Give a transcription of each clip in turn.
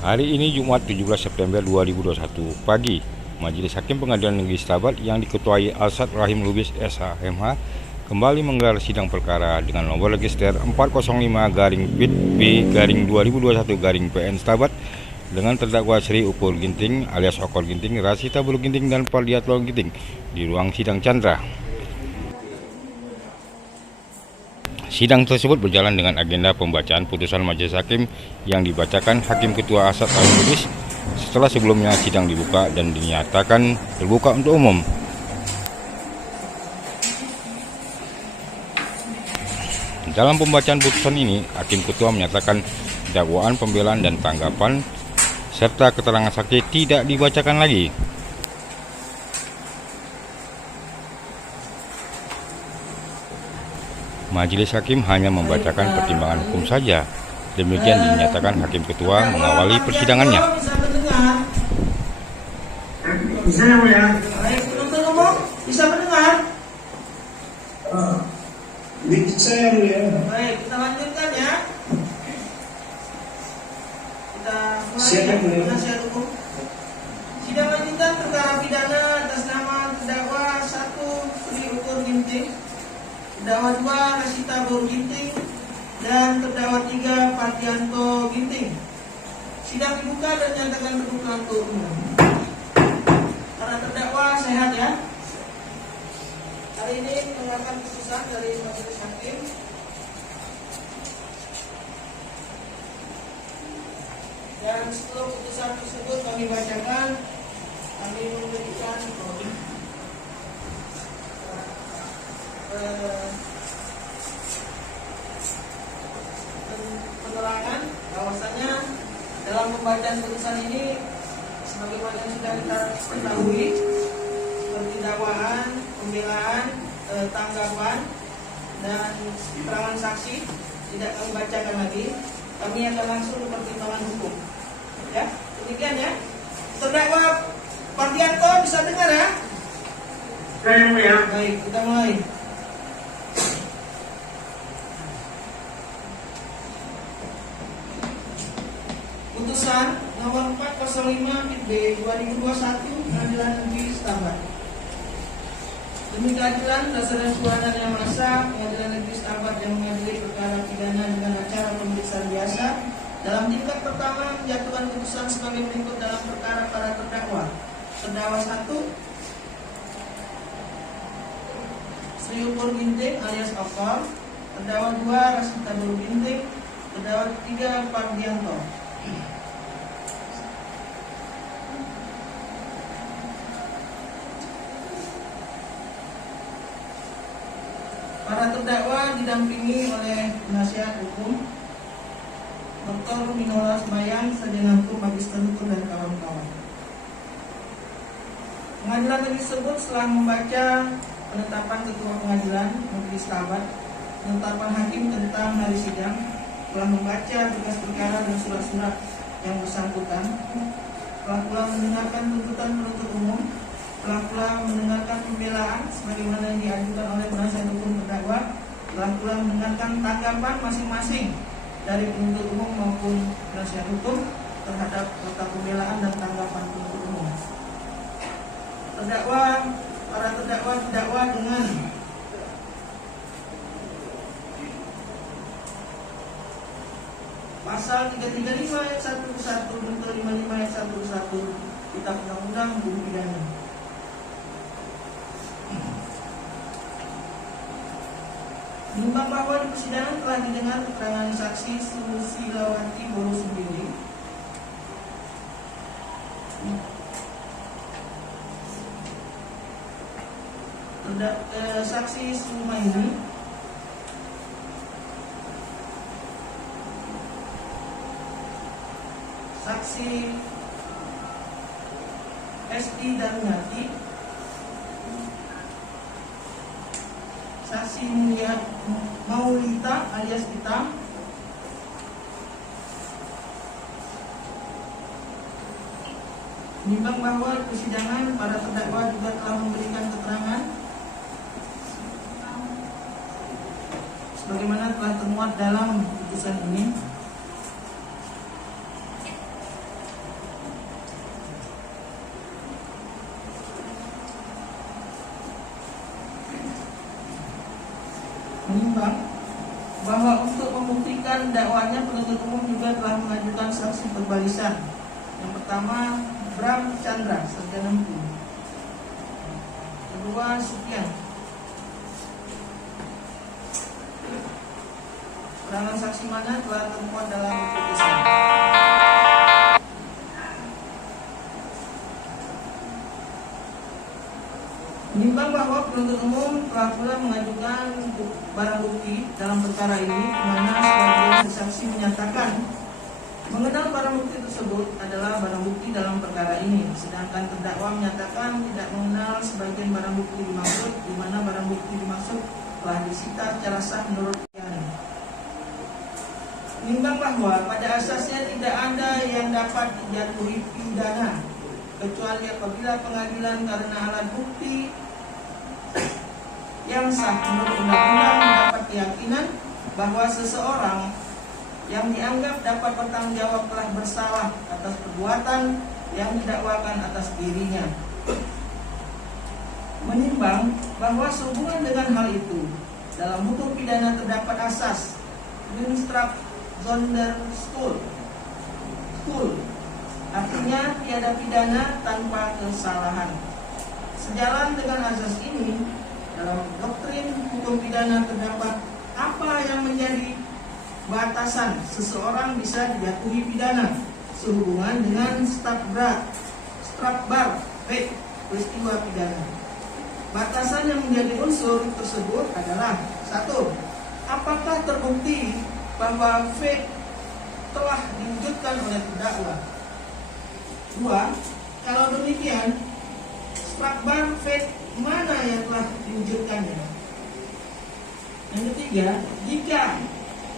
Hari ini Jumat 17 September 2021 pagi, Majelis Hakim Pengadilan Negeri Stabat yang diketuai Alsat Rahim Lubis SH.MH kembali menggelar sidang perkara dengan nomor register 405-PIT-B-2021-PN Stabat dengan terdakwa Sri Ukur Ginting alias Okor Ginting, Rasita Bulu Ginting, dan Pardiatlo Ginting di ruang sidang Chandra. Sidang tersebut berjalan dengan agenda pembacaan putusan Majelis Hakim yang dibacakan Hakim Ketua Alsat Rahim Lubis setelah sebelumnya sidang dibuka dan dinyatakan terbuka untuk umum. Dalam pembacaan putusan ini, Hakim Ketua menyatakan dakwaan, pembelaan, dan tanggapan serta keterangan saksi tidak dibacakan lagi. Majelis Hakim hanya membacakan pertimbangan hukum saja. Demikian dinyatakan Hakim Ketua mengawali persidangannya. Bisa ya, Bu ya? Baik, penuntut umum bisa mendengar? Bisa ya, Bu ya? Baik, kita lanjutkan ya. Kita mulai penasihat hukum. Sidang lanjutan perkara pidana atas nama terdakwa 1 Sri Ukur Ginting, terdakwa 2 Rasita Bulu Ginting, dan terdakwa 3 Pardiatlo Ginting. Sidang dibuka dan nyatakan terbuka untuk umum. Para terdakwa sehat ya. Hari ini mengeluarkan putusan dari Majelis Hakim. Dan setelah putusan tersebut kami bacakan, kami memberikan penerangan bahwasanya dalam pembacaan putusan ini sebagaimana yang sudah kita ketahui seperti dakwaan, pembelaan, tanggapan, dan keterangan saksi tidak kami bacakan lagi. Kami akan langsung ke pertimbangan hukum. Ya, demikian ya. Terdakwa Pardiatlo bisa dengar ya? Ya. Baik, kita mulai. Putusan nomor 405-B-2021 Pengadilan Negeri Stabat. Demi keadilan berdasarkan kewenangan yang Maha Esa, Pengadilan Negeri Stabat yang mengadili perkara pidana dengan acara pemeriksaan biasa dalam tingkat pertama menjatuhkan putusan sebagai berikut dalam perkara para terdakwa. Terdakwa 1 Sri Ukur Ginting alias Okor, terdakwa 2 Rasita Bulu Ginting, terdakwa 3 Pardiatlo. Para terdakwa didampingi oleh penasihat hukum Dr. Minola Semayang, sarjana hukum, magister hukum, dan kawan-kawan. Pengadilan negeri tersebut setelah membaca penetapan Ketua Pengadilan Negeri Stabat, penetapan hakim tentang hari sidang, telah membaca berkas perkara dan surat-surat yang bersangkutan, telah pula mendengarkan tuntutan penuntut umum, telah pula mendengarkan pembelaan sebagaimana yang diajukan oleh penasihat hukum terdakwa, telah pula mendengarkan tanggapan masing-masing dari penuntut umum maupun penasihat hukum terhadap nota pembelaan dan tanggapan penuntut umum. Para terdakwa didakwa dengan Pasal 335 ayat 1 dan 355 ayat 1 Kitab Undang-Undang Hukum Pidana. Menimbang bahwa di persidangan telah didengar keterangan saksi Susilawati Bolu Sendiri, saksi Sumaini, saksi Esti Darmiati, saksi Maulita alias Ita, menimbang bahwa di persidangan para terdakwa juga telah memberikan keterangan sebagaimana telah termuat dalam putusan ini. menimbang bahwa untuk membuktikan dakwanya penuntut umum juga telah mengajukan saksi berbarisan. Yang pertama, Bram Chandra, sarjana hukum. Kedua, Supian. Keterangan saksi mana telah termuat dalam putusan. Menimbang bahwa penuntut umum telah pula mengajukan barang bukti dalam perkara ini, di mana sebagian saksi menyatakan mengenal barang bukti tersebut adalah barang bukti dalam perkara ini, sedangkan terdakwa menyatakan tidak mengenal sebagian barang bukti dimaksud, di mana barang bukti dimaksud telah disita secara sah menurut yang. Menimbang bahwa pada asasnya tidak ada yang dapat dijatuhi pidana kecuali apabila pengadilan karena alat bukti yang sah menurut undang-undang mendapat keyakinan bahwa seseorang yang dianggap dapat bertanggung jawab telah bersalah atas perbuatan yang didakwakan atas dirinya. Menimbang bahwa sehubungan dengan hal itu, dalam hukum pidana terdapat asas Winstrap Sonderschuld, artinya tiada pidana tanpa kesalahan. Sejalan dengan asas ini, dalam doktrin hukum pidana terdapat apa yang menjadi batasan seseorang bisa dijatuhi pidana sehubungan dengan Strafbar peristiwa pidana. Batasan yang menjadi unsur tersebut adalah: 1. Apakah terbukti bahwa V telah diwujudkan oleh terdakwa? 2. Kalau demikian, Strafbar V mana yang telah diwujudkannya? Yang ketiga, jika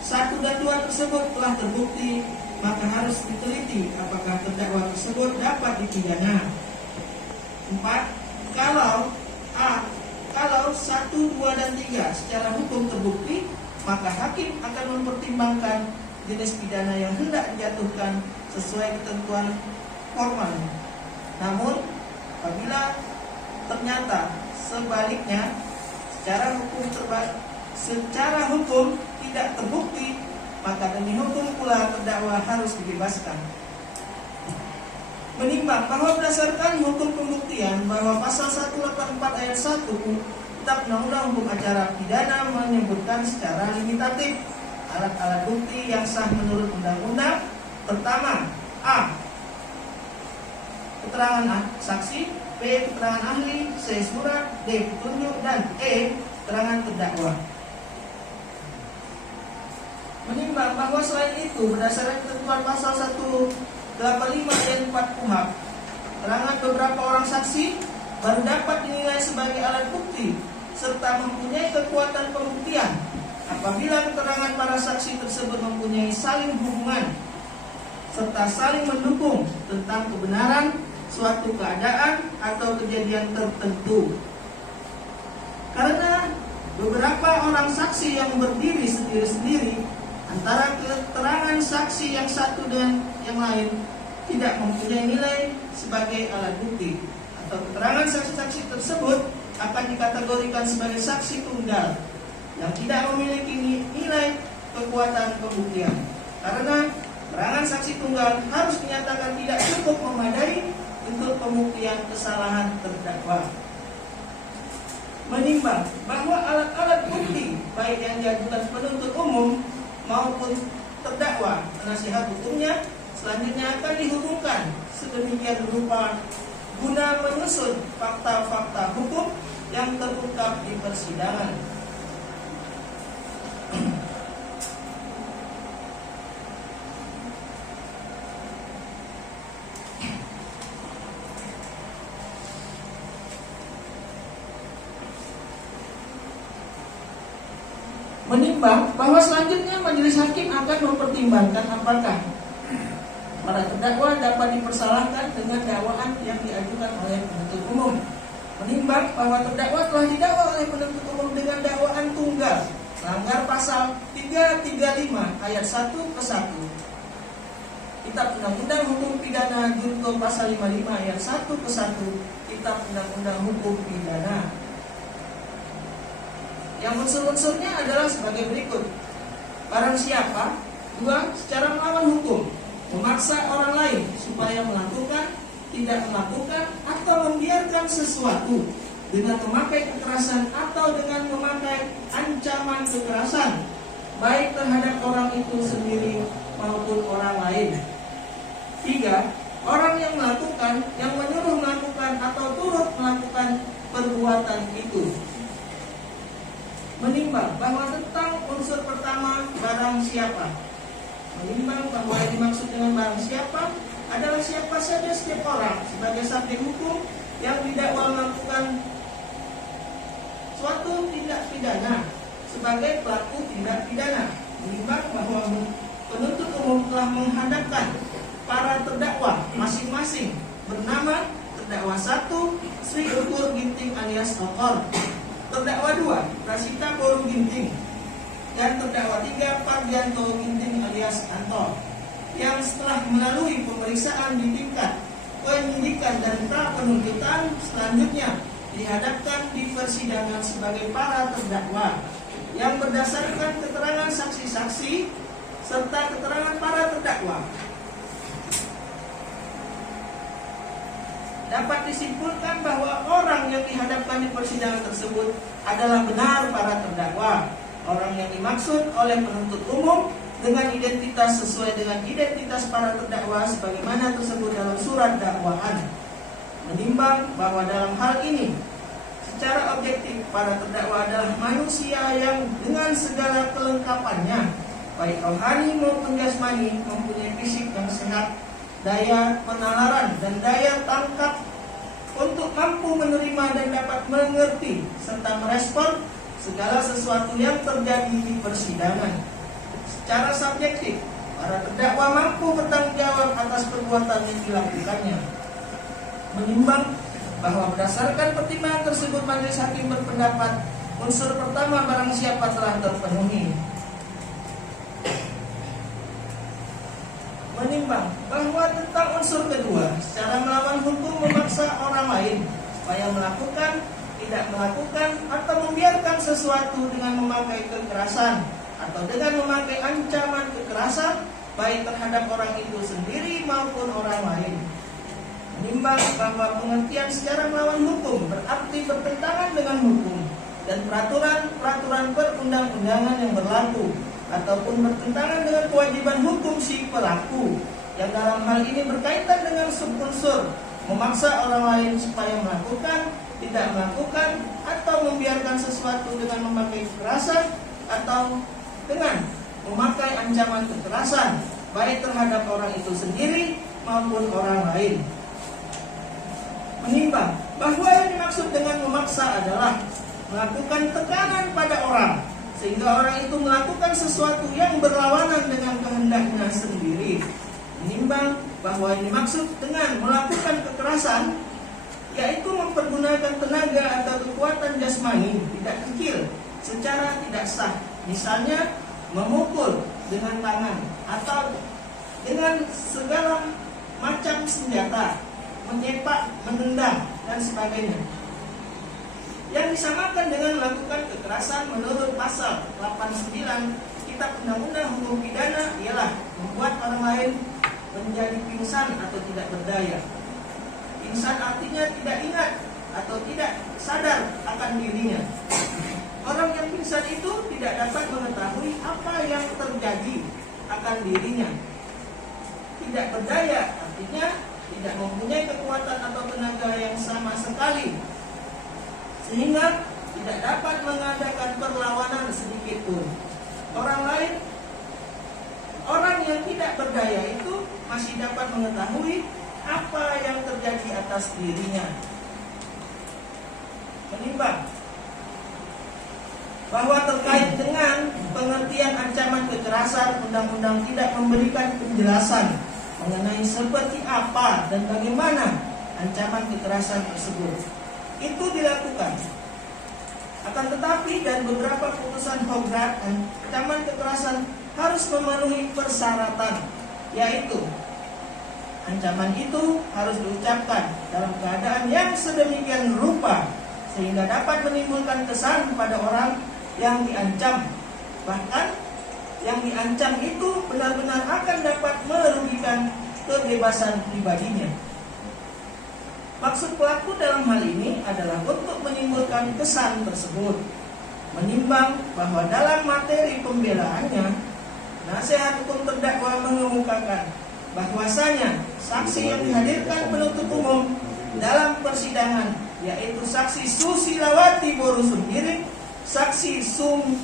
1 dan 2 tersebut telah terbukti, maka harus diteliti apakah terdakwa tersebut dapat dipidana. 4. Kalau 1, 2, dan 3 secara hukum terbukti, maka hakim akan mempertimbangkan jenis pidana yang hendak dijatuhkan sesuai ketentuan formalnya. Namun, apabila ternyata sebaliknya, secara hukum tidak terbukti, maka demi hukum pula terdakwa harus dibebaskan. Menimbang bahwa berdasarkan hukum pembuktian bahwa pasal 184 ayat 1 Kitab Undang-Undang Hukum Acara Pidana menyebutkan secara limitatif alat-alat bukti yang sah menurut undang-undang. Pertama, A. Keterangan saksi, B. Keterangan ahli, C. Surat, D. Petunjuk, dan E. Keterangan terdakwa. Menimbang bahwa selain itu, berdasarkan ketentuan pasal 185 ayat 4 KUHP, keterangan beberapa orang saksi baru dapat dinilai sebagai alat bukti serta mempunyai kekuatan pembuktian apabila keterangan para saksi tersebut mempunyai saling hubungan serta saling mendukung tentang kebenaran suatu keadaan atau kejadian tertentu. Karena beberapa orang saksi yang berdiri sendiri-sendiri, antara keterangan saksi yang satu dan yang lain tidak mempunyai nilai sebagai alat bukti, atau keterangan saksi-saksi tersebut akan dikategorikan sebagai saksi tunggal yang tidak memiliki nilai kekuatan pembuktian. Karena keterangan saksi tunggal harus dinyatakan tidak cukup memadai untuk pembuktian kesalahan terdakwa. Menimbang bahwa alat-alat bukti baik yang diajukan penuntut umum maupun terdakwa penasihat hukumnya selanjutnya akan dihubungkan sedemikian rupa guna menyusun fakta-fakta hukum yang terungkap di persidangan. Menimbang bahwa selanjutnya majelis hakim akan mempertimbangkan apakah para terdakwa dapat dipersalahkan dengan dakwaan yang diajukan oleh penuntut umum. Menimbang bahwa terdakwa telah didakwa oleh penuntut umum dengan dakwaan tunggal, melanggar pasal 335 ayat 1 ke 1 Kitab Undang-Undang Hukum Pidana junto pasal 55 ayat 1 ke 1 Kitab Undang-Undang Hukum Pidana. Yang unsur-unsurnya adalah sebagai berikut. Barang siapa, 2. Secara melawan hukum, memaksa orang lain supaya melakukan, tidak melakukan, atau membiarkan sesuatu dengan memakai kekerasan atau dengan memakai ancaman kekerasan, baik terhadap orang itu sendiri maupun orang lain. 3. Orang yang melakukan, yang menyuruh melakukan atau turut melakukan perbuatan itu. Menimbang bahwa tentang unsur pertama barang siapa, menimbang bahwa yang dimaksud dengan barang siapa adalah siapa saja setiap orang sebagai subjek hukum yang didakwa melakukan suatu tindak pidana sebagai pelaku tindak pidana. Menimbang bahwa penuntut umum telah menghadapkan para terdakwa masing-masing bernama terdakwa 1 Sri Ukur Ginting alias Okor, terdakwa 2 Rasita Koru Ginting, dan terdakwa 3 Pardianto Ginting alias Anto, yang setelah melalui pemeriksaan di tingkat penyidikan dan pra penuntutan selanjutnya dihadapkan di persidangan sebagai para terdakwa yang berdasarkan keterangan saksi-saksi serta keterangan para terdakwa dapat disimpulkan bahwa orang yang dihadapkan di persidangan tersebut adalah benar para terdakwa. Orang yang dimaksud oleh penuntut umum dengan identitas sesuai dengan identitas para terdakwa sebagaimana tersebut dalam surat dakwaan. Menimbang bahwa dalam hal ini secara objektif para terdakwa adalah manusia yang dengan segala kelengkapannya baik rohani maupun jasmani, mempunyai fisik yang sehat, daya penalaran dan daya tangkap untuk mampu menerima dan dapat mengerti serta merespon segala sesuatu yang terjadi di persidangan. Secara subjektif, para terdakwa mampu bertanggung jawab atas perbuatan yang dilakukannya. Menimbang bahwa berdasarkan pertimbangan tersebut, majelis hakim berpendapat unsur pertama barang siapa telah terpenuhi. Menimbang bahwa tentang unsur kedua, secara melawan hukum memaksa orang lain supaya melakukan, tidak melakukan, atau membiarkan sesuatu dengan memakai kekerasan atau dengan memakai ancaman kekerasan baik terhadap orang itu sendiri maupun orang lain. Menimbang bahwa pengertian secara melawan hukum berarti bertentangan dengan hukum dan peraturan perundang-undangan yang berlaku ataupun bertentangan dengan kewajiban hukum si pelaku, yang dalam hal ini berkaitan dengan subunsur memaksa orang lain supaya melakukan, tidak melakukan, atau membiarkan sesuatu dengan memakai kekerasan atau dengan memakai ancaman kekerasan baik terhadap orang itu sendiri maupun orang lain. Menimbang bahwa yang dimaksud dengan memaksa adalah melakukan tekanan pada orang sehingga orang itu melakukan sesuatu yang berlawanan dengan kehendaknya sendiri. Menimbang bahwa yang dimaksud dengan melakukan kekerasan yaitu mempergunakan tenaga atau kekuatan jasmani tidak kecil secara tidak sah, misalnya memukul dengan tangan atau dengan segala macam senjata, menyepak, menendang, dan sebagainya, yang disamakan dengan melakukan kekerasan menurut pasal 89 Kitab Undang-Undang Hukum Pidana ialah membuat orang lain menjadi pingsan atau tidak berdaya. Pingsan artinya tidak ingat atau tidak sadar akan dirinya. Orang yang pingsan itu tidak dapat mengetahui apa yang terjadi akan dirinya. Tidak berdaya artinya tidak mempunyai kekuatan atau tenaga yang sama sekali, sehingga tidak dapat mengadakan perlawanan sedikit pun. Orang yang tidak berdaya itu masih dapat mengetahui apa yang terjadi atas dirinya. Menimbang bahwa terkait dengan pengertian ancaman kekerasan, undang-undang tidak memberikan penjelasan mengenai seperti apa dan bagaimana ancaman kekerasan tersebut itu dilakukan. Akan tetapi dan beberapa putusan Hograt, ancaman kekerasan harus memenuhi persyaratan, yaitu ancaman itu harus diucapkan dalam keadaan yang sedemikian rupa sehingga dapat menimbulkan kesan pada orang yang diancam. Bahkan yang diancam itu benar-benar akan dapat merugikan kebebasan pribadinya. Maksud pelaku dalam hal ini adalah untuk menimbulkan kesan tersebut, menimbang bahwa dalam materi pembelaannya, nasihat hukum terdakwa mengemukakan bahwasanya saksi yang dihadirkan penuntut umum dalam persidangan, yaitu saksi Susilawati Boru Sumbiring, saksi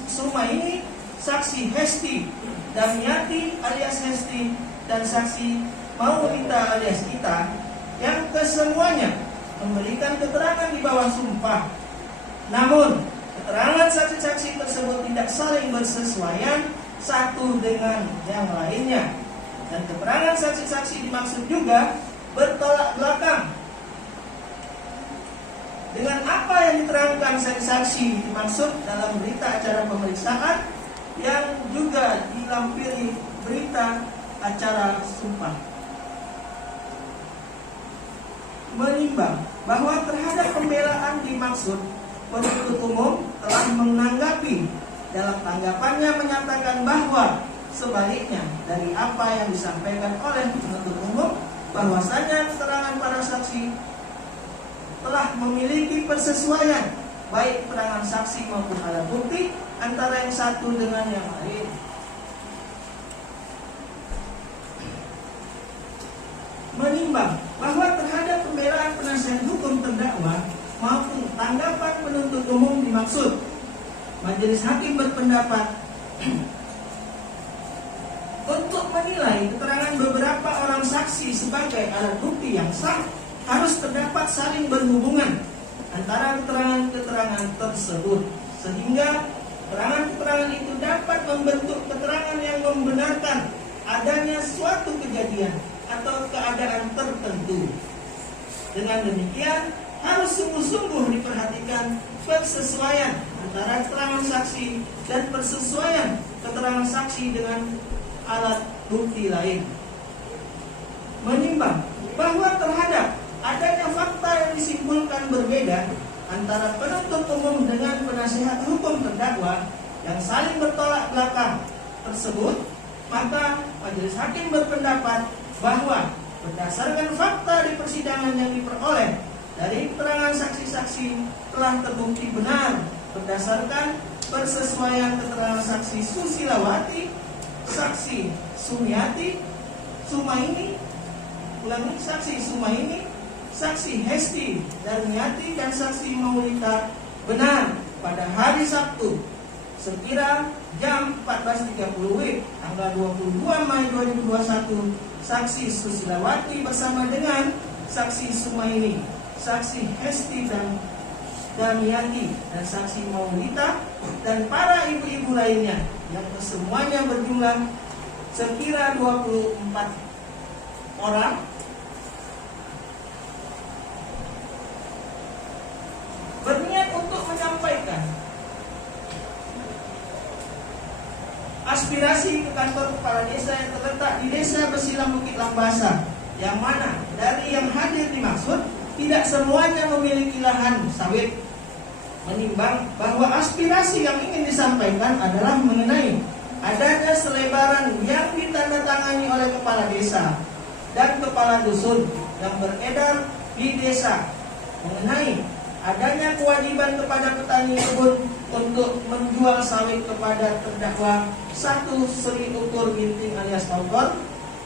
Sumaini, saksi Hesti Damiati alias Hesti, dan saksi Maulita alias Ita, yang kesemuanya memberikan keterangan di bawah sumpah. Namun keterangan saksi-saksi tersebut tidak saling bersesuaian satu dengan yang lainnya, dan keterangan saksi-saksi dimaksud juga bertolak belakang dengan apa yang diterangkan saksi-saksi dimaksud dalam berita acara pemeriksaan yang juga dilampiri berita acara sumpah. Menimbang bahwa terhadap pembelaan dimaksud, penuntut umum telah menanggapi dalam tanggapannya menyatakan bahwa sebaliknya dari apa yang disampaikan oleh penuntut umum, bahwasanya keterangan para saksi telah memiliki persesuaian baik keterangan saksi maupun alat bukti antara yang satu dengan yang lain. Menimbang bahwa terhadap pembelaan penasihat hukum terdakwa maupun tanggapan penuntut umum dimaksud, majelis hakim berpendapat untuk menilai keterangan beberapa orang saksi sebagai alat bukti yang sah, harus terdapat saling berhubungan antara keterangan-keterangan tersebut, sehingga keterangan-keterangan itu dapat membentuk keterangan yang membenarkan adanya suatu kejadian atau keadaan tertentu. Dengan demikian, harus sungguh-sungguh diperhatikan persesuaian antara keterangan saksi dan persesuaian keterangan saksi dengan alat bukti lain. Menimbang bahwa terhadap adanya fakta yang disimpulkan berbeda antara penuntut umum dengan penasihat hukum terdakwa yang saling bertolak belakang tersebut, maka majelis hakim berpendapat bahwa berdasarkan fakta di persidangan yang diperoleh dari keterangan saksi-saksi telah terbukti benar berdasarkan persesuaian keterangan saksi Susilawati, saksi Sumiati, Sumaini, saksi Sumaini, saksi Hesti Darmiati, dan saksi Maulita benar pada hari Sabtu sekira jam 14.30 WIB tanggal 22 Mei 2021, saksi Susilawati bersama dengan saksi Sumaini, saksi Hesti dan Damiati, dan saksi Maulita, dan para ibu-ibu lainnya yang kesemuanya berjumlah sekira 24 orang, berniat untuk menyampaikan aspirasi ke kantor kepala desa yang terletak di Desa Besilang Bukit Lambasa, yang mana dari yang hadir dimaksud tidak semuanya memiliki lahan sawit. Menimbang bahwa aspirasi yang ingin disampaikan adalah mengenai adanya selebaran yang ditandatangani oleh kepala desa dan kepala dusun yang beredar di desa mengenai adanya kewajiban kepada petani kebun untuk menjual sawit kepada terdakwa satu Sri Ukur Ginting alias Togor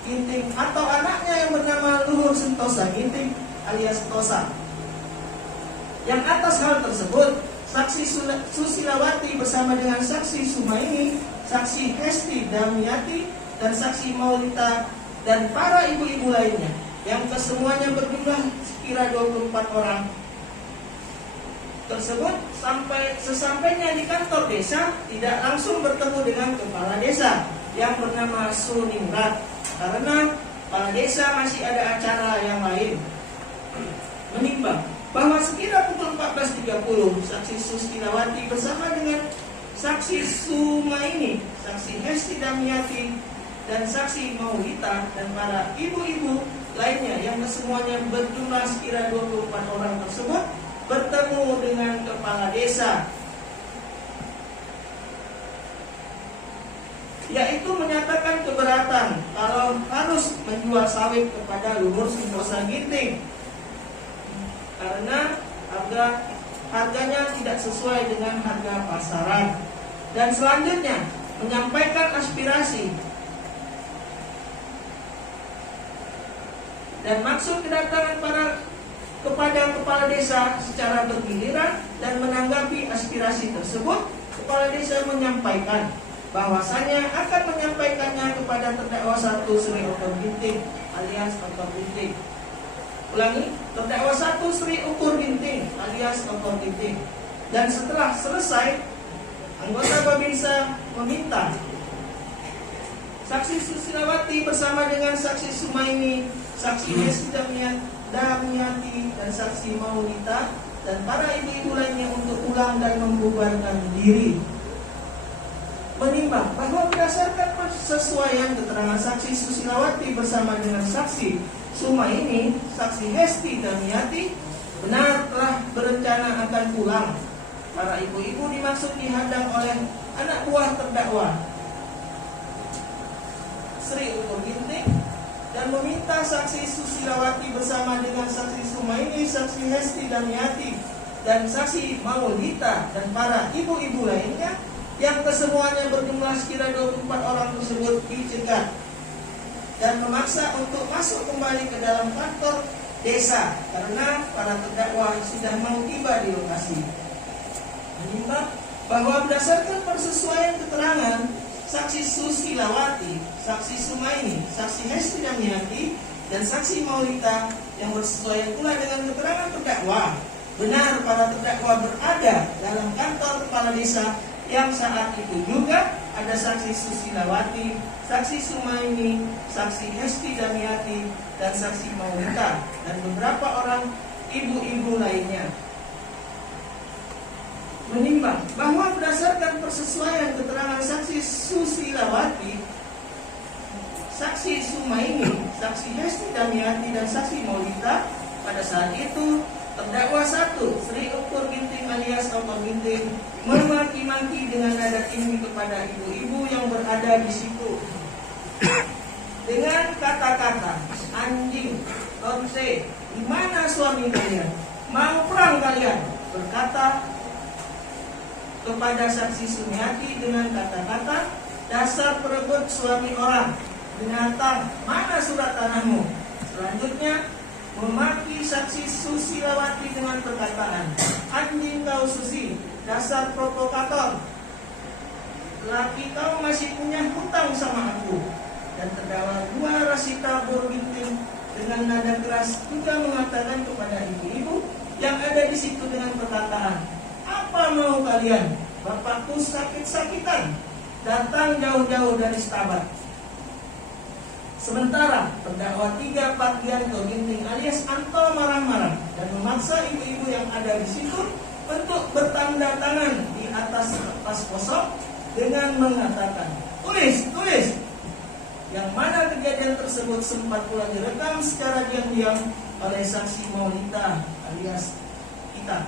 Ginting atau anaknya yang bernama Luhur Sentosa Ginting alias Tosa. Yang atas hal tersebut, saksi Susilawati bersama dengan saksi Sumaini, saksi Hesti Damiati, dan saksi Maulita, dan para ibu-ibu lainnya yang kesemuanya berjumlah sekira 24 orang tersebut sesampainya di kantor desa tidak langsung bertemu dengan kepala desa yang bernama Suningrat, karena kepala desa masih ada acara yang lain. Menimbang bahwa sekira pukul 14.30 saksi Susilawati bersama dengan saksi Sumaini, saksi Hesti Damiati, dan saksi Maulita, dan para ibu-ibu lainnya yang kesemuanya berjumlah sekira 24 orang tersebut bertemu dengan kepala desa yaitu menyatakan keberatan kalau harus menjual sawit kepada Luhur Sentosa Ginting karena harganya tidak sesuai dengan harga pasaran. Dan selanjutnya menyampaikan aspirasi dan maksud kedatangan kepada kepala desa secara bergiliran dan menanggapi aspirasi tersebut. Kepala desa menyampaikan bahwasanya akan menyampaikannya kepada terdakwa 1 Sri Ukur Ginting alias Ukur Ginting. Ulangi, terdakwa 1 Sri Ukur Ginting alias Ukur Ginting. Dan setelah selesai, anggota Babinsa meminta saksi Susilawati bersama dengan saksi Sumaini, saksi Hesti Damiati, dan saksi Maulita dan para ibu-ibu lainnya untuk pulang dan membubarkan diri. Menimbang bahwa berdasarkan persesuaian keterangan saksi Susilawati bersama dengan saksi Sumaini, saksi Hesti Damiati benar telah berencana akan pulang. Para ibu-ibu dimaksud dihadang oleh anak buah terdakwa Sri Ukur Ginting dan meminta saksi Susilawati bersama dengan saksi Sumaini, saksi Hesti Damiati, dan saksi Maulita dan para ibu-ibu lainnya yang kesemuanya berjumlah sekira 24 orang tersebut dicegat dan memaksa untuk masuk kembali ke dalam kantor desa karena para terdakwa sudah mau tiba di lokasi. Menimbang bahwa berdasarkan persesuaian keterangan saksi Susilawati, saksi Sumaini, saksi Hesti Damiati, dan saksi Maulita yang bersesuaian pula dengan keterangan terdakwa, benar para terdakwa berada dalam kantor kepala desa yang saat itu juga ada saksi Susilawati, saksi Sumaini, saksi Hesti Damiati, dan saksi Maulita, dan beberapa orang ibu-ibu lainnya. Menimbang bahwa berdasarkan persesuaian keterangan saksi Susilawati, saksi Sumaini, saksi Hesti Damiati, dan saksi Maulita, pada saat itu terdakwa 1 Sri Ukur Ginting alias Ukur Ginting memaki-maki dengan nada tinggi kepada ibu-ibu yang berada di situ dengan kata-kata anjing, konse, di mana suami kalian? Mau perang kalian? Berkata kepada saksi Sumiati dengan kata-kata dasar perebut suami orang, binatang, mana surat tanahmu? Selanjutnya memaki saksi Susilawati dengan perkataan anjing kau Susi, dasar provokator, laki kau masih punya hutang sama aku. Dan terdakwa 2 Rasita Ginting dengan nada keras juga mengatakan kepada ibu-ibu yang ada di situ dengan perkataan, apa mau kalian? Bapakku sakit-sakitan, datang jauh-jauh dari Stabat. Sementara terdakwa 3 Patgianto Ginting alias Anto marah-marah dan memaksa ibu-ibu yang ada di situ untuk bertanda tangan di atas kertas kosong dengan mengatakan, tulis. Yang mana kejadian tersebut sempat pula direkam secara diam-diam oleh saksi Maulita alias kita.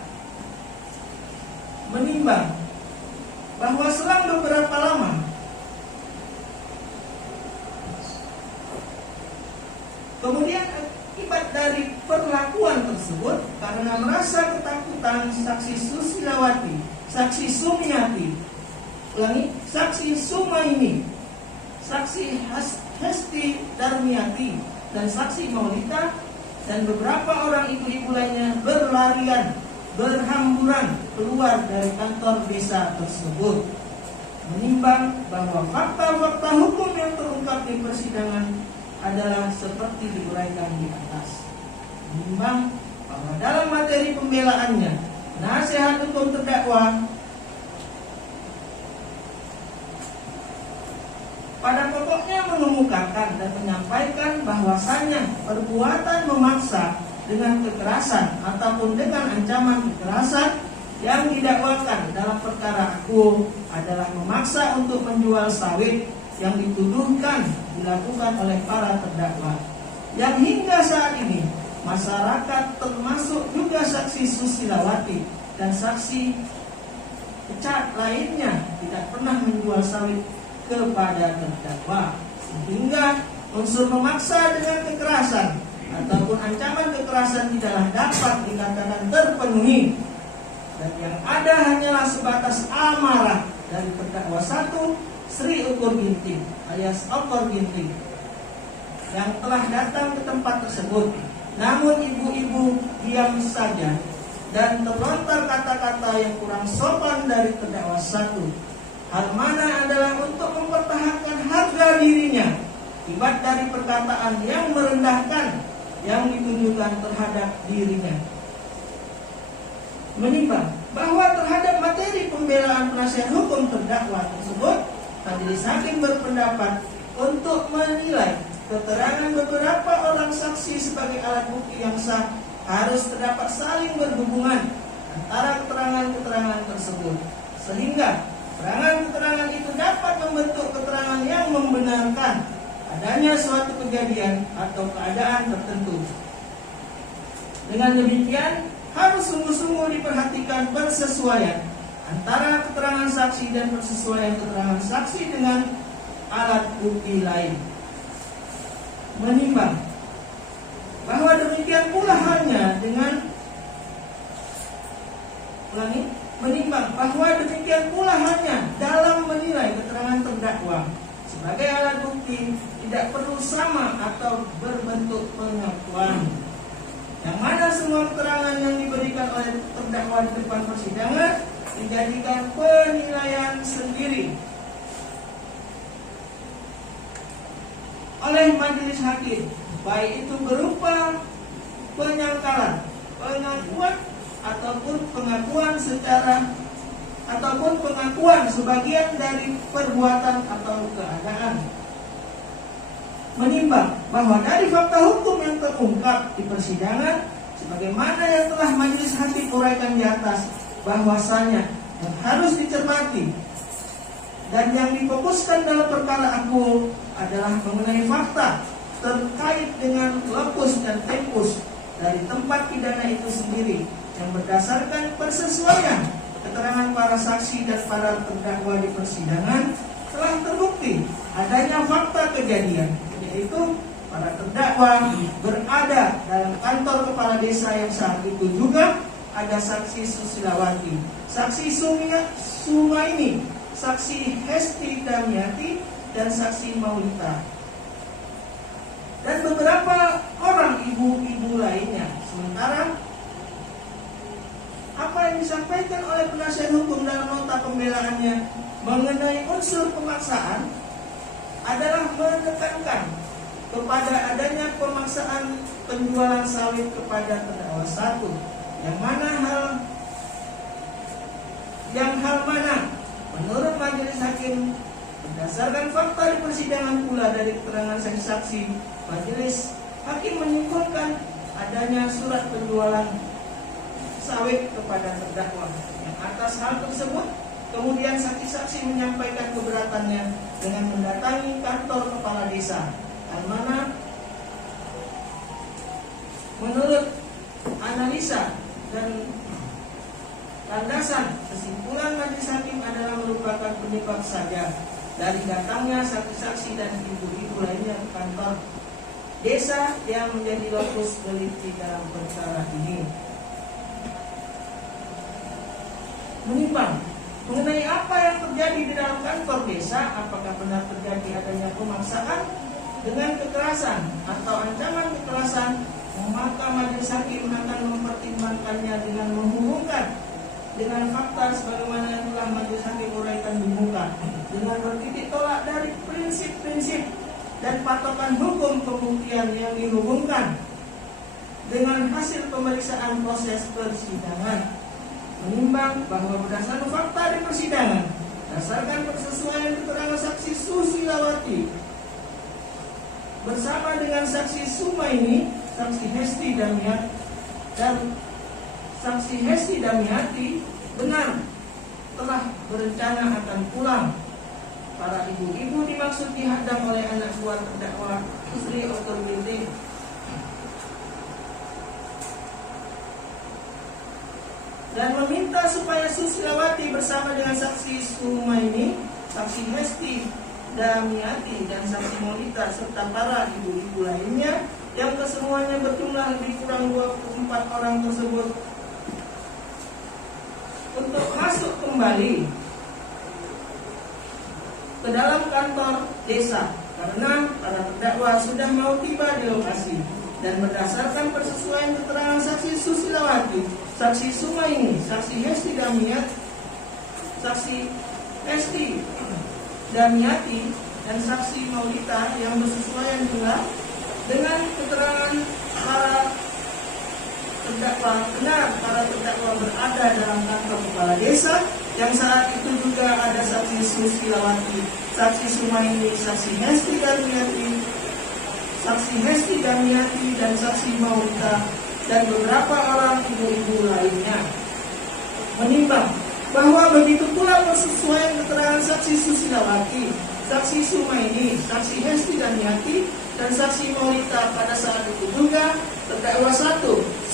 Menimbang bahwa selang beberapa lama kemudian akibat dari perlakuan tersebut, karena merasa ketakutan, saksi Susilawati, saksi Sumiati, saksi Sumaini, saksi Hesti Darmiati, dan saksi Maulita dan beberapa orang ibu-ibu lainnya berhamburan keluar dari kantor desa tersebut. Menimbang bahwa fakta-fakta hukum yang terungkap di persidangan adalah seperti diuraikan di atas. Menimbang bahwa dalam materi pembelaannya, nasihat hukum terdakwa pada pokoknya mengemukakan dan menyampaikan bahwasannya perbuatan memaksa dengan kekerasan ataupun dengan ancaman kekerasan yang didakwakan dalam perkara aku adalah memaksa untuk menjual sawit yang dituduhkan dilakukan oleh para terdakwa, yang hingga saat ini masyarakat termasuk juga saksi Susilawati dan saksi pecat lainnya tidak pernah menjual sawit kepada terdakwa, sehingga unsur memaksa dengan kekerasan ataupun ancaman kekerasan tidaklah dapat dikatakan terpenuhi, dan yang ada hanyalah sebatas amarah dari terdakwa 1 Sri Ukur Ginting alias Okor Ginting yang telah datang ke tempat tersebut. Namun ibu-ibu diam saja dan terlontar kata-kata yang kurang sopan dari terdakwa 1. Hal mana adalah untuk mempertahankan harga dirinya akibat dari perkataan yang merendahkan yang ditujukan terhadap dirinya. Menimbang bahwa terhadap materi pembelaan penasihat hukum terdakwa tersebut, majelis hakim berpendapat untuk menilai keterangan beberapa orang saksi sebagai alat bukti yang sah harus terdapat saling berhubungan antara keterangan-keterangan tersebut, sehingga keterangan-keterangan itu dapat membentuk keterangan yang membenarkan adanya suatu kejadian atau keadaan tertentu. Dengan demikian, harus sungguh-sungguh diperhatikan persesuaian antara keterangan saksi dan persesuaian keterangan saksi dengan alat bukti lain. Menimbang bahwa demikian pula halnya dengan dalam menilai keterangan terdakwa sebagai alat bukti tidak perlu sama atau berbentuk pengakuan, yang mana semua keterangan yang diberikan oleh terdakwa di depan persidangan dijadikan penilaian sendiri oleh majelis hakim, baik itu berupa penyangkalan, pengakuan ataupun pengakuan sebagian dari perbuatan atau keadaan. Menimbang bahwa dari fakta hukum yang terungkap di persidangan, sebagaimana yang telah majelis hakim uraikan di atas, bahwasanya yang harus dicermati dan yang difokuskan dalam perkara aku adalah mengenai fakta terkait dengan lokus dan tempus dari tempat pidana itu sendiri, yang berdasarkan persesuaian keterangan para saksi dan para terdakwa di persidangan telah terbukti adanya fakta kejadian, yaitu para terdakwa berada dalam kantor kepala desa yang saat itu juga ada saksi Susilawati, saksi Sumaini, saksi Hesti Damiati, dan saksi Maulita, dan beberapa orang ibu-ibu lainnya. Sementara apa yang disampaikan oleh penasihat hukum dalam nota pembelaannya mengenai unsur pemaksaan adalah menekankan kepada adanya pemaksaan penjualan sawit kepada terdakwa 1, yang hal mana menurut majelis hakim berdasarkan fakta di persidangan pula dari keterangan saksi-saksi, majelis hakim menyimpulkan adanya surat penjualan sawit kepada terdakwa. Yang atas hal tersebut, kemudian saksi-saksi menyampaikan keberatannya dengan mendatangi kantor kepala desa, yang mana menurut analisa dan landasan kesimpulan majelis hakim adalah merupakan penyebab saja dari datangnya saksi-saksi dan ibu-ibu lainnya ke kantor desa yang menjadi lokus delikti dalam perkara ini. Menimbang mengenai apa yang terjadi di dalam kantor desa, apakah benar terjadi adanya pemaksaan dengan kekerasan atau ancaman kekerasan, maka majelis hakim akan mempertimbangkannya dengan menghubungkan dengan fakta sebagaimana yang telah majelis hakim uraikan di muka, dengan bertitik tolak dari prinsip-prinsip dan patokan hukum pembuktian yang dihubungkan dengan hasil pemeriksaan proses persidangan. Menimbang bahwa berdasarkan fakta di persidangan, berdasarkan persesuaian keterangan saksi Susilawati bersama dengan saksi Sumaini, saksi Hesti Damiati, dan saksi Hesti Damiati benar telah berencana akan pulang. Para ibu-ibu dimaksud dihadang oleh anak buah terdakwa Sri Ukur Ginting. Dan meminta supaya Susilawati bersama dengan saksi Sumaini, saksi Hesti Damiati dan saksi Molita serta para ibu-ibu lainnya yang kesemuanya berjumlah lebih kurang 24 orang tersebut untuk masuk kembali ke dalam kantor desa karena para terdakwa sudah mau tiba di lokasi, dan berdasarkan persesuaian keterangan saksi Susilawati, saksi Sumaini, saksi Hesti Damiati dan saksi Maulita yang bersesuaian juga dengan keterangan para terdakwa, benar para terdakwa berada dalam kantor kepala desa yang saat itu juga ada saksi Susilawati, saksi Sumaini, saksi Hesti Damiati dan saksi Maulita dan beberapa orang ibu-ibu lainnya. Menimbang bahwa begitu pula persesuaian keterangan saksi Susilawati, saksi Sumaini, saksi Hesti Damiati dan saksi Maulita pada saat itu juga terdakwa 1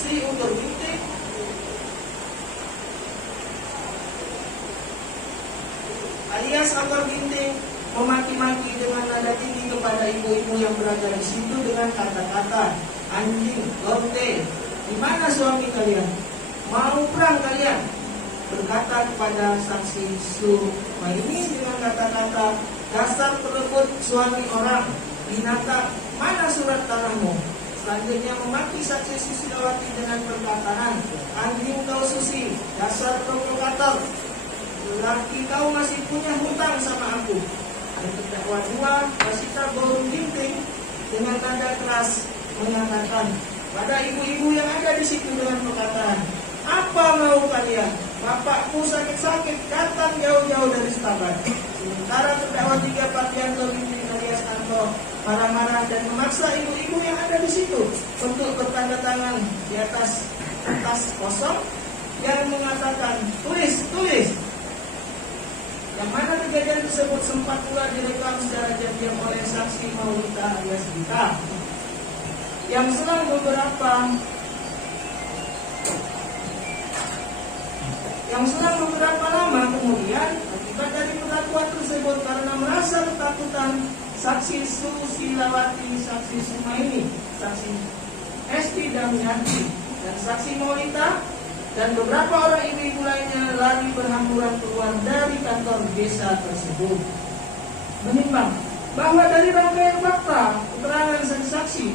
Sri Ukur Ginting alias Akor Ginting memaki-maki dengan nada tinggi kepada ibu-ibu yang berada di situ dengan kata-kata, anjing, lonte, di mana suami kalian? Mau perang kalian? Berkata kepada saksi Sumaini dengan kata-kata, dasar perebut suami orang, binatang, mana surat tanahmu? Selanjutnya memaki saksi Susilawati dengan perkataan, anjing kau susi, dasar provokator, lelaki kau masih punya hutang sama aku. Dan terdakwa 2 Rasita Boru Ginting dengan nada keras mengatakan pada ibu-ibu yang ada di situ dengan perkataan, apa mau kalian? Bapakku sakit-sakit datang jauh-jauh dari Stabat. Sementara terdakwa 3 Pardianto Ginting alias Anto marah-marah dan memaksa ibu-ibu yang ada di situ untuk bertanda tangan di atas kertas kosong yang mengatakan tulis. Yang mana kejadian tersebut sempat pula direkam secara diam-diam oleh saksi Maulita alias Gita. Yang selang beberapa lama kemudian, akibat dari perlakuan tersebut karena merasa ketakutan, saksi Susilawati, saksi Sumaini, saksi Hesti Damiati, dan saksi Maulita dan beberapa orang ibu-ibu lainnya lari berhamburan keluar dari kantor desa tersebut. Menimbang bahwa dari rangkaian fakta keterangan saksi-saksi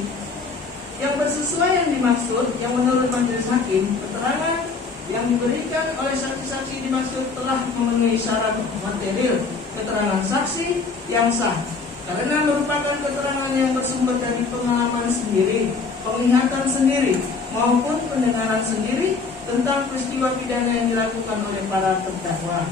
yang bersesuaian dimaksud, yang menurut majelis hakim, keterangan yang diberikan oleh saksi-saksi dimaksud telah memenuhi syarat material keterangan saksi yang sah, karena merupakan keterangan yang bersumber dari pengalaman sendiri, penglihatan sendiri, maupun pendengaran sendiri tentang peristiwa pidana yang dilakukan oleh para terdakwa.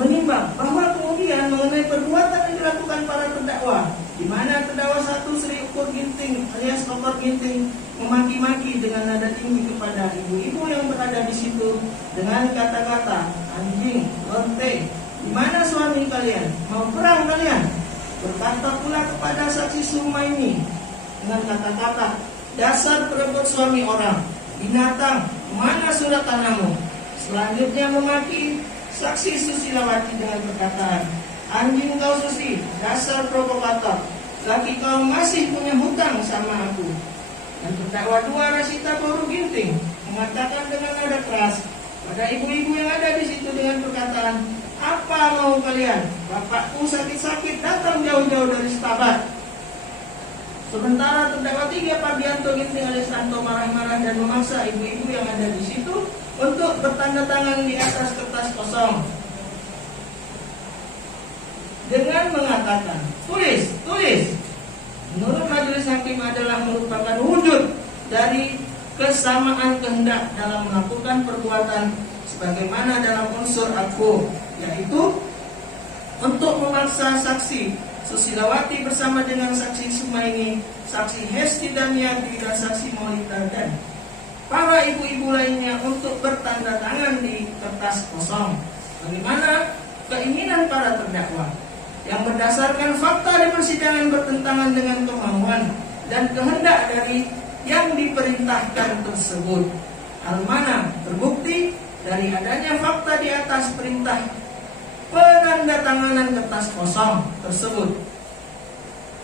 Menimbang bahwa kemudian mengenai perbuatan yang dilakukan para terdakwa, di mana terdakwa 1 Sri Ukur Ginting alias Akor Ginting memaki-maki dengan nada tinggi kepada ibu-ibu yang berada di situ dengan kata-kata, anjing, lonte, di mana suami kalian? Mau perang kalian? Berkata pula kepada saksi Sumaini dengan kata-kata, dasar perebut suami orang, binatang, mana surat tanahmu? Selanjutnya memaki saksi Susilawati dengan perkataan, anjing kau susi, dasar provokator, laki kau masih punya hutang sama aku. Dan terdakwa 2 Rasita Boru Ginting mengatakan dengan nada keras pada ibu-ibu yang ada di situ dengan perkataan, apa mau kalian? Bapakku sakit-sakit datang jauh-jauh dari Stabat. Sementara terdakwa 3 Pardianto Ginting alias Anto marah-marah dan memaksa ibu-ibu yang ada di situ untuk bertanda tangan di atas kertas kosong dengan mengatakan, tulis. Menurut majelis hakim adalah merupakan wujud dari kesamaan kehendak dalam melakukan perbuatan sebagaimana dalam unsur aku, yaitu untuk memaksa saksi Susilawati bersama dengan saksi Sumaini, saksi Hesti Damiati dan saksi Maulita dan para ibu-ibu lainnya untuk bertanda tangan di kertas kosong, bagaimana keinginan para terdakwa yang berdasarkan fakta di persidangan bertentangan dengan kemauan dan kehendak dari yang diperintahkan tersebut. Hal mana terbukti dari adanya fakta di atas perintah penganiayaan tanda tanganan kertas kosong tersebut.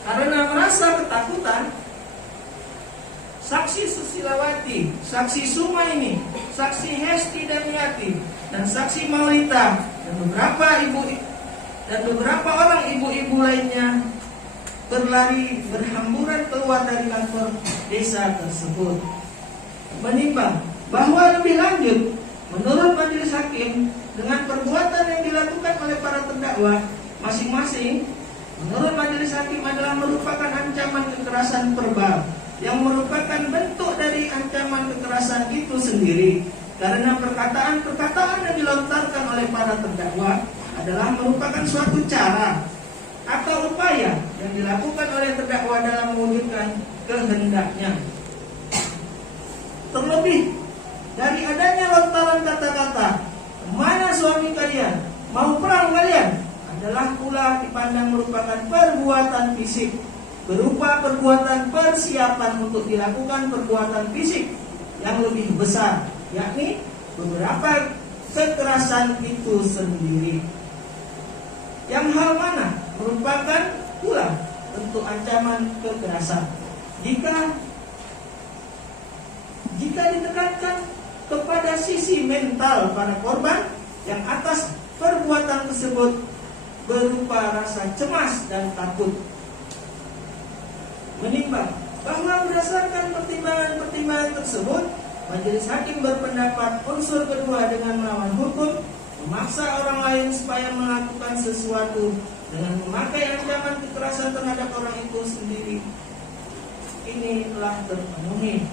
Karena merasa ketakutan, saksi Susilawati, saksi Sumaini, saksi Hesti Damiati, dan saksi Maulita dan beberapa orang ibu-ibu lainnya berlari berhamburan keluar dari kantor desa tersebut. Menimbang bahwa lebih lanjut, menurut majelis hakim, dengan perbuatan yang dilakukan oleh para terdakwa masing-masing, menurut majelis hakim adalah merupakan ancaman kekerasan verbal yang merupakan bentuk dari ancaman kekerasan itu sendiri, karena perkataan-perkataan yang dilontarkan oleh para terdakwa adalah merupakan suatu cara atau upaya yang dilakukan oleh terdakwa dalam mewujudkan kehendaknya. Terlebih dari adanya lontaran kata-kata, "Mana suami kalian? Mau perang kalian?" adalah pula dipandang merupakan perbuatan fisik, berupa perbuatan persiapan untuk dilakukan perbuatan fisik yang lebih besar, yakni beberapa kekerasan itu sendiri. Yang hal mana merupakan pula bentuk ancaman kekerasan jika ditekankan kepada sisi mental para korban yang atas perbuatan tersebut berupa rasa cemas dan takut. Menimbang bahwa berdasarkan pertimbangan tersebut, majelis hakim berpendapat unsur kedua dengan melawan hukum, memaksa orang lain supaya melakukan sesuatu dengan memakai ancaman kekerasan terhadap orang itu sendiri, ini telah terpenuhi.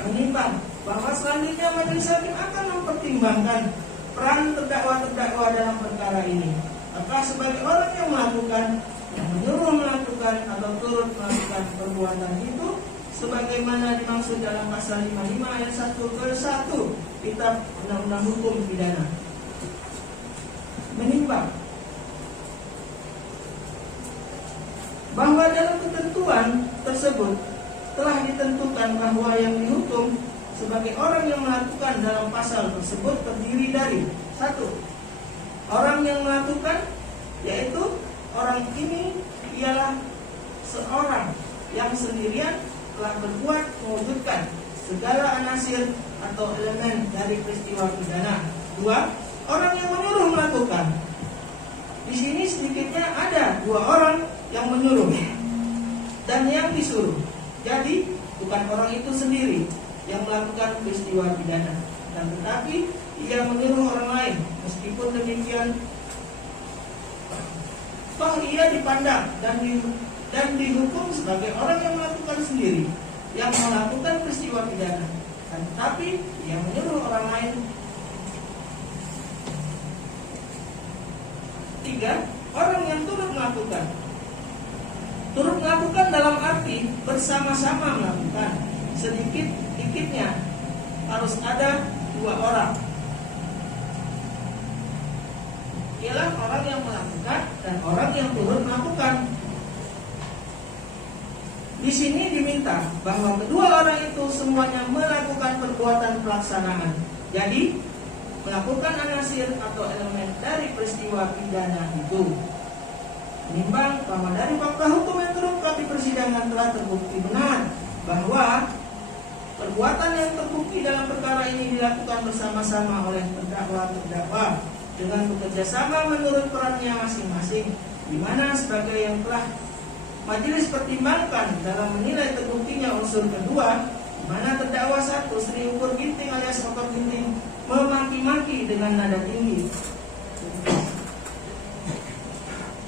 Menimbang bahwa selanjutnya majelis hakim akan mempertimbangkan peran terdakwa dalam perkara ini, apakah sebagai orang yang melakukan, yang menyuruh melakukan, atau turut melakukan perbuatan itu sebagaimana dimaksud dalam pasal 55 ayat 1 ke 1 Kitab Undang-Undang Hukum Pidana. Menimbang bahwa dalam ketentuan tersebut telah ditentukan bahwa yang dihukum sebagai orang yang melakukan dalam pasal tersebut terdiri dari 1. Orang yang melakukan, yaitu orang ini ialah seorang yang sendirian telah berbuat mewujudkan segala anasir atau elemen dari peristiwa pidana. 2. Orang yang menyuruh melakukan. Di sini sedikitnya ada 2 orang yang menyuruh dan yang disuruh. Jadi bukan orang itu sendiri yang melakukan peristiwa pidana, dan tetapi ia menyuruh orang lain. Meskipun demikian, toh ia dipandang dan dihukum sebagai orang yang melakukan sendiri, yang melakukan peristiwa pidana, dan tetapi ia menyuruh orang lain. 3. Orang yang turut melakukan. Turut melakukan dalam arti bersama-sama melakukan. Sedikit-dikitnya harus ada 2 orang. Ialah orang yang melakukan dan orang yang turut melakukan. Di sini diminta bahwa kedua orang itu semuanya melakukan perbuatan pelaksanaan. Jadi melakukan anasir atau elemen dari peristiwa pidana itu. Menimbang bahwa dari fakta hukum yang terungkap di persidangan telah terbukti benar bahwa perbuatan yang terbukti dalam perkara ini dilakukan bersama-sama oleh terdakwa dengan bekerjasama menurut perannya masing-masing, di mana sebagai yang telah majelis pertimbangkan dalam menilai terbuktinya unsur kedua, di mana terdakwa 1 Sri Ukur Ginting alias Okor Ginting memaki-maki dengan nada tinggi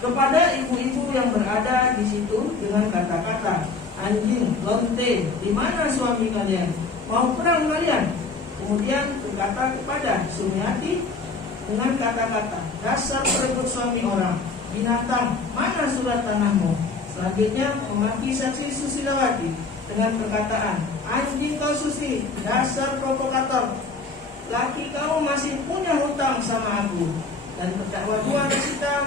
kepada ibu-ibu yang berada di situ dengan kata-kata, "Anjing, lonte, di mana suami kalian? Mau perang kalian?" Kemudian berkata kepada Sumiati dengan kata-kata, "Dasar perebut suami orang, binatang, mana surat tanahmu?" Selanjutnya memaki saksi Susilawati dengan perkataan, "Anjing kau Susi, dasar provokator, laki kau masih punya hutang sama aku." Dan terdakwa 2 Risita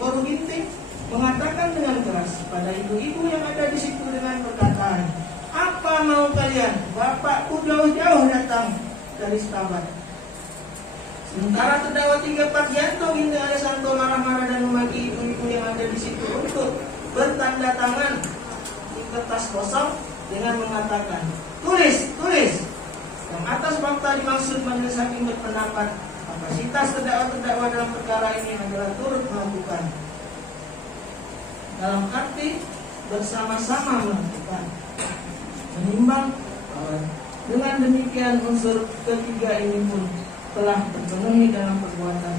Boru Ginting mengatakan dengan keras pada ibu-ibu yang ada di situ dengan perkataan, "Apa mau kalian? Bapakku jauh-jauh datang dari Stabat." Sementara terdakwa 3 Pargianto Ginting alias Santo marah kosong dengan mengatakan, tulis. Yang atas fakta dimaksud majelis hakim berpendapat kapasitas terdakwa dalam perkara ini adalah turut melakukan, dalam arti bersama-sama melakukan, menimbang bahwa dengan demikian unsur ketiga ini pun telah terpenuhi dalam perbuatan